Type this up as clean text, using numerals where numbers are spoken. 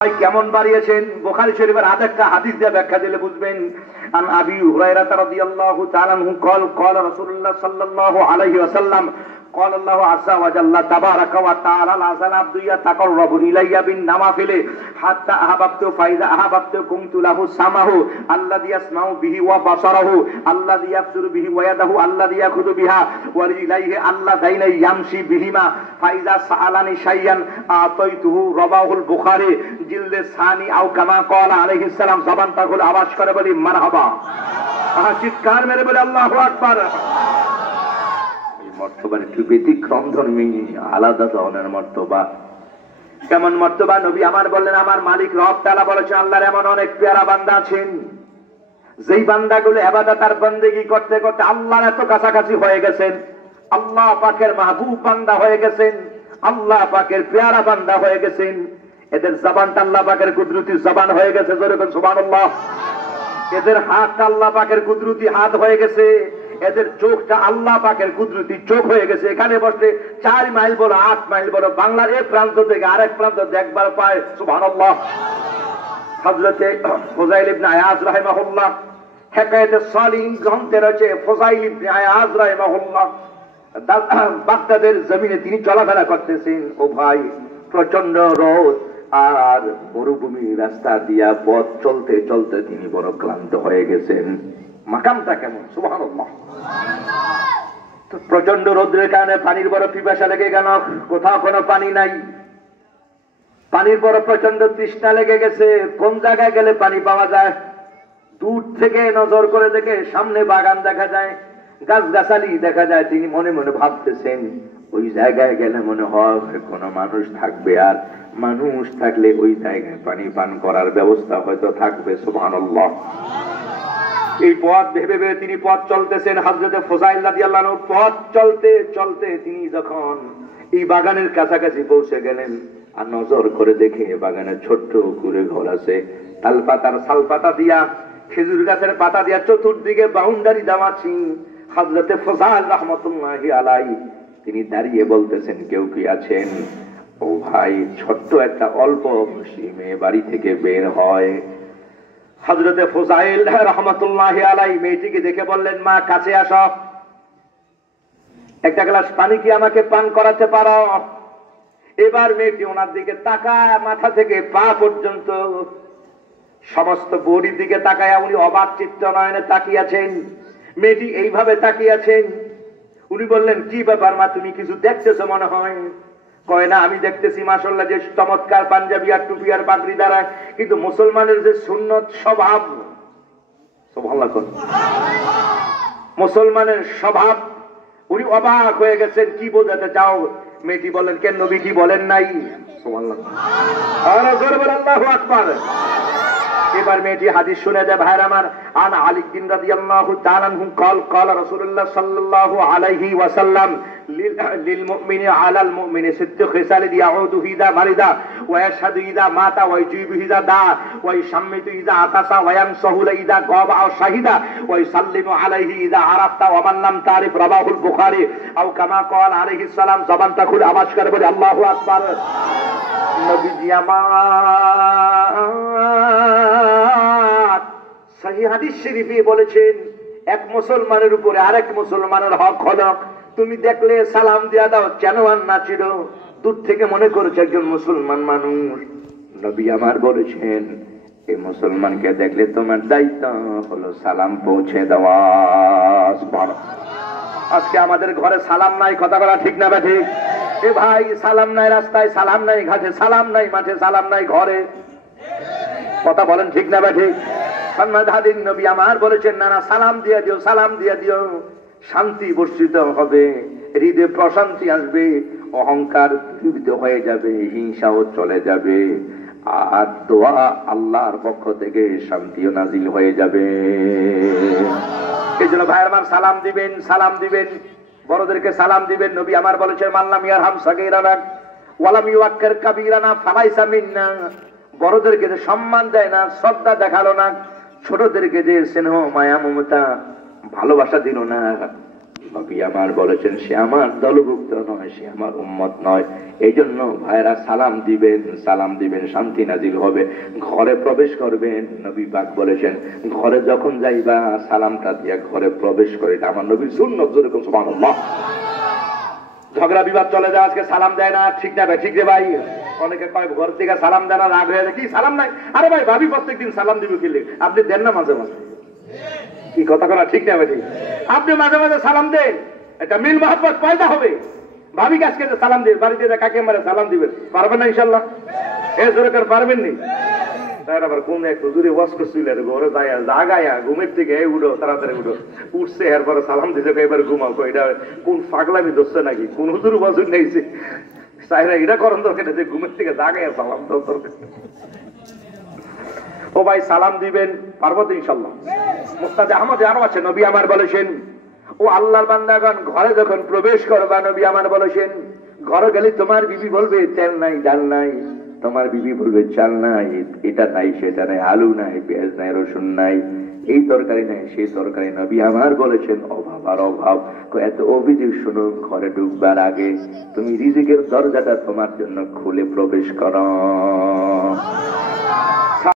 কেমন বাড়িয়েছেন বুখারী শরীফের আরেকটা হাদিস দিয়ে ব্যাখ্যা দিলে বুঝবেন। আন আবি হুরায়রা রাদিয়াল্লাহু তাআলা আনহু قال قال رسول الله صلى الله عليه وسلم قال الله عز وجل تبارك وتعالى لا زال عبد يتقرب الي بالنوافل حتى احببت فاذا احببت كنت له سمعه الذي يسمع به وبصره الذي يبصر به ويده الذي يأخذ بها ورجليه اللذين يمشي بهما فاذا سألني شيئا اعطيته رواه البخاري জিলদ সানি আও কামা قال عليه السلام জবান তাগুল আওয়াজ করে বলি মারহাবা, চিৎকার মেরে বলি আল্লাহু আকবার। মর্তবার একটু ব্যতিক্রম ধর্মী, আলাদা ধরনের মর্তবা। কেমন মর্তবা? নবী আমার বললেন, আমার মালিক রব তাআলা বলেছেন, আল্লাহর এমন অনেক পেয়ারা বান্দা আছেন যেই বান্দাগুলো ইবাদত আর বন্দেগী করতে করতে আল্লাহর এত কাছাকাছি হয়ে গেছেন, আল্লাহ পাকের মাহবুব বান্দা হয়ে গেছেন, আল্লাহ পাকের পেয়ারা বান্দা হয়ে গেছেন। এদের জবানটা আল্লাহ পাকের কুদরতি জবান হয়ে গেছে, জোরে বলুন সুবহানাল্লাহ। এদের হাতটা আল্লাহ পাকের কুদরতি হাত হয়ে গেছে, এদের চোখটা আল্লাহ পাকের কুদরতি চোখ হয়ে গেছে। এখানে বসলে 4 মাইল বড় 8 মাইল বড় বাংলার এক প্রান্ত থেকে আরেক প্রান্ত দেখবার পায়, সুবহানাল্লাহ। হযরতে ফুযাইল ইবনে আয়াজ রাহিমাহুল্লাহ হিকায়াতে সালিহিন গ্রন্থে রয়েছে, ফুযাইল ইবনে আয়াজ রাহিমাহুল্লাহ বাগদাদের জমিনে তিনি চলাফেরা করতেছেন। ও ভাই, প্রচন্ড রোদ আর মরুভূমির রাস্তা দিয়া পথ চলতে চলতে তিনি বড় ক্লান্ত হয়ে গেছেন। মাকামটা কেমন, সুবহানাল্লাহ। তো প্রচন্ড রোদের কারণে পানির বড় পিপাসা লেগে গেল, কোথাও কোনো পানি নাই, পানির বড় প্রচন্ড তৃষ্ণা লেগে গেছে। কোন জায়গায় গেলে পানি পাওয়া যায়? দূর থেকে নজর করে দেখে সামনে বাগান দেখা যায়, গাছগাছালি দেখা যায়। তিনি মনে মনে ভাবতেছেন, ওই জায়গায় গেলে মনে হয় কোনো মানুষ থাকবে, আর মানুষ থাকলে ওই জায়গায় পানি পান করার ব্যবস্থা হয়তো থাকবে, সুবহানাল্লাহ। এই পথ ভেবে ভেবে তিনি পথ চলতেছেন। হযরতে ফুযাইল রাদিয়াল্লাহু আনহু পথ চলতে চলতে তিনি যখন এই বাগানের কাছাকাছি পৌঁছে গেলেন, আর নজর করে দেখে বাগানের ছোট্ট কুড়ে ঘর আছে, তালপাতার সালপাতা দিয়া, খেজুর গাছের পাতা দিয়া চতুর্দিকে বাউন্ডারি দেওয়া আছে। হযরতে ফুযাইল রাহমাতুল্লাহি আলাইহি তিনি দাঁড়িয়ে বলতেছেন, কেউ কি আছেন? ও ভাই, ছোট্ট একটা অল্প বয়সী মেয়ে বাড়ি থেকে বের হয়। হযরতে ফুযাইল রাহমাতুল্লাহি আলাইহি মেয়েটিকে দেখে বললেন, মা কাছে আসো, একটা গ্লাস পানি কি আমাকে পান করাতে পারো? এবার মেয়েটি ওনার দিকে তাকায়, মাথা থেকে পা পর্যন্ত সমস্ত বডির দিকে তাকায় উনি অবাক চিত্ত নয়নে তাকিয়ে আছেন। মেয়েটি এইভাবে তাকিয়ে আছেন। উনি বললেন, কি ব্যাপার মা, তুমি কিছু দেখতেছো মনে হয়? কয় না, আমি দেখতেছি মাশাআল্লাহ যে চমৎকার পাঞ্জাবি আর টুপি আর পাগড়ি দ্বারা, কিন্তু মুসলমানের যে সুন্নত স্বভাব, সুবহানাল্লাহ, মুসলমানের স্বভাব। উনি অবাক হয়ে গেছেন, কি বোঝাতে চাও? মেয়েটি বলেন, কেন নবী কি বলেন নাই? সুবহানাল্লাহ, আর জোরে বলেন আল্লাহু আকবার। এবার মেয়েটি হাদিস শুনে যায়। ভাইরা আমার, আন আলী রাদিয়াল্লাহু তাআলা আনহু قال قال رسول الله صلى الله عليه وسلم للمؤمن على المؤمن ست خصال يعود اذا مرض ويشهد اذا مات ويجيب اذا دعا ويشمت اذا عطس ويمسح اذا غاب او شهد ويسلم عليه اذا عرفت ومن لم تعرف رواه البخاري او كما قال عليه السلام। জবানটা খুলে আওয়াজ করে বলি আল্লাহু আকবার। নবীজি আমার সহিহ হাদিস শরীফে বলেছেন, এক মুসলমানের উপরে আরেক মুসলমানের হক হলো, তুমি দেখলে সালাম দিয়া দাও, কেন আর না ছিল, দূর থেকে মনে করেছে একজন মুসলমান মানুষ। নবী আমার বলেছেন, এই মুসলমানকে দেখলে তোমার দায়িত্ব হলো সালাম পৌঁছে দেওয়া। আজকে আমাদের ঘরে সালাম নাই, কথা বলা ঠিক না বা ঠিক? এ ভাই, সালাম নাই রাস্তায়, সালাম নাই ঘাটে, সালাম নাই মাঠে, সালাম নাই ঘরে, কথা বলেন ঠিক না বা ঠিক? নবী আমার বলেছেন, না না, সালাম দিয়ে দিও, সালাম দিয়ে দিও, শান্তি বর্ষিত হবে, হৃদয়ে প্রশান্তি আসবে, অহংকার দূরীভূত হয়ে যাবে, হিংসাও চলে যাবে, আর দোয়া আল্লাহর পক্ষ থেকে শান্তিও নাজিল হয়ে যাবে। এই জন্য ভাই আমার, সালাম দিবেন, সালাম দিবেন, বড়দেরকে সালাম দিবেন। নবী আমার বলেছেন, মাল্লাম ইয়ারহাম সাগীরানা ওয়ালাম ইউআক্কির কাবীরানা ফালাইসা মিন্না। বড়দেরকে যে সম্মান দেয় না, শ্রদ্ধা দেখালো না, ছোটদেরকে যে স্নেহ মায়া মমতা ভালোবাসা দিল না, নবী আমার বলেছেন সে আমার দলভুক্ত নয়, সে আমার উম্মত নয়। এই জন্য ভাইরা সালাম দিবেন, শান্তি নাজিল হবে। ঘরে প্রবেশ করবেন, নবী পাক বলেছেন ঘরে যখন যাইবা সালামটা দিয়া ঘরে প্রবেশ করে, এটা আমার নবীর সুন্নাত। যেরকম সুবহানাল্লাহ। ঝগড়া বিবাদ চলে যায়, আজকে সালাম দেয় না, ঠিক না ভাই? ঠিক রে ভাই? অনেকে কয় ঘর থেকে সালাম দেয় না, রাগ হয়ে যায়, কি সালাম নাই? আরে ভাই ভাবি প্রত্যেকদিন সালাম দিব কি আপনি দেন না মাঝে মাঝে? কি কথা করা ঠিক না ভাই? আপনি মাঝে মাঝে সালাম দেন, এটা মিল মহব্বত পয়দা হবে। ভাবিকে আজকে সালাম দিন, বাড়িতে কাকে মারে সালাম দিবেন, পারবেন না ইনশাল্লাহ? এ জোরে করে পারবেন নি? তার আবার কোন এক হুজুরি ওয়াজ করছিল, ঘরে যায় জাগায়া ঘুমের থেকে উঠো, তাড়াতাড়ি উঠো। উঠছে এরপরে সালাম দিতে এবার ঘুমাও। এটা কোন পাগলামি ধরছে নাকি? কোন হুজুর ওয়াজ নেইছে? চাইরা এটা করেন দরকার, ঘুমের থেকে জাগায়া সালাম দেওয়ার দরকার। ও ভাই সালাম দিবেন, পারবো তো ইনশাল্লাহ? মুস্তাদে আহমদ আরো আছে, নবী আমার বলেছেন ও আল্লাহর বান্দাগণ ঘরে যখন প্রবেশ করবা, নবী আমার বলেছেন ঘরে গেলে তোমার বিবি বলবে তেল নাই, ডাল নাই। তোমার বিবি বলবে চাল নাই, এটা নাই, সেটা নাই, আলু নাই, পেঁয়াজ নাই, রসুন নাই, এই তরকারি নাই, সেই তরকারি। নবী আমার বলেছেন অভাব আর অভাব। এত অভিযোগ শুনো, ঘরে ঢুকবার আগে তুমি রিজিকের দরজাটা তোমার জন্য খুলে প্রবেশ করো।